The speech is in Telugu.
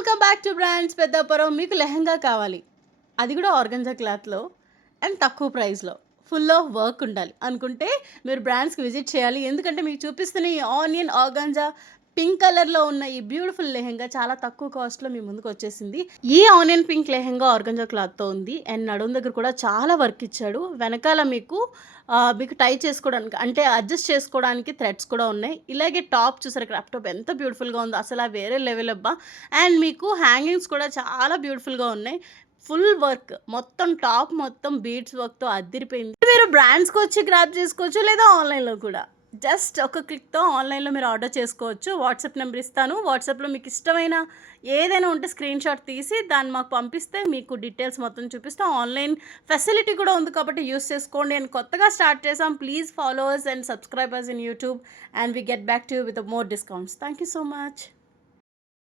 Welcome back to brands Peddapuram. మీకు లెహంగా కావాలి, అది కూడా ఆర్గంజా క్లాత్లో అండ్ తక్కువ ప్రైస్లో, ఫుల్ ఆఫ్ వర్క్ ఉండాలి అనుకుంటే మీరు బ్రాండ్స్కి విజిట్ చేయాలి. ఎందుకంటే మీకు చూపిస్తున్న ఈ ఆనియన్ ఆర్గంజా పింక్ కలర్లో ఉన్న ఈ బ్యూటిఫుల్ లెహంగా చాలా తక్కువ కాస్ట్లో మీ ముందుకు వచ్చేసింది. ఈ ఆనియన్ పింక్ లెహంగా ఆర్గంజా క్లాత్తో ఉంది అండ్ నడుము దగ్గర కూడా చాలా వర్క్ ఇచ్చాడు. వెనకాల మీకు టై చేసుకోవడానికి అంటే అడ్జస్ట్ చేసుకోవడానికి థ్రెడ్స్ కూడా ఉన్నాయి. ఇలాగే టాప్ చూసారు, క్రాప్ టాప్ ఎంత బ్యూటిఫుల్గా ఉందో, అసలు వేరే లెవెల్ అబ్బా. అండ్ మీకు హ్యాంగింగ్స్ కూడా చాలా బ్యూటిఫుల్గా ఉన్నాయి. ఫుల్ వర్క్ మొత్తం, టాప్ మొత్తం బీడ్స్ వర్క్తో అద్దిరిపోయింది. మీరు బ్రాండ్స్కి వచ్చి గ్రాప్ చేసుకోవచ్చు, లేదా ఆన్లైన్లో కూడా జస్ట్ ఒక క్లిక్తో ఆన్లైన్లో మీరు ఆర్డర్ చేసుకోవచ్చు. వాట్సాప్ నెంబర్ ఇస్తాను. వాట్సాప్లో మీకు ఇష్టమైన ఏదైనా ఉంటే స్క్రీన్ షాట్ తీసి దాన్ని మాకు పంపిస్తే మీకు డీటెయిల్స్ మొత్తం చూపిస్తాం. ఆన్లైన్ ఫెసిలిటీ కూడా ఉంది కాబట్టి యూస్ చేసుకోండి. అండ్ కొత్తగా స్టార్ట్ చేసాం. Please followers and subscribers in YouTube and we get back to you with more discounts. Thank you so much.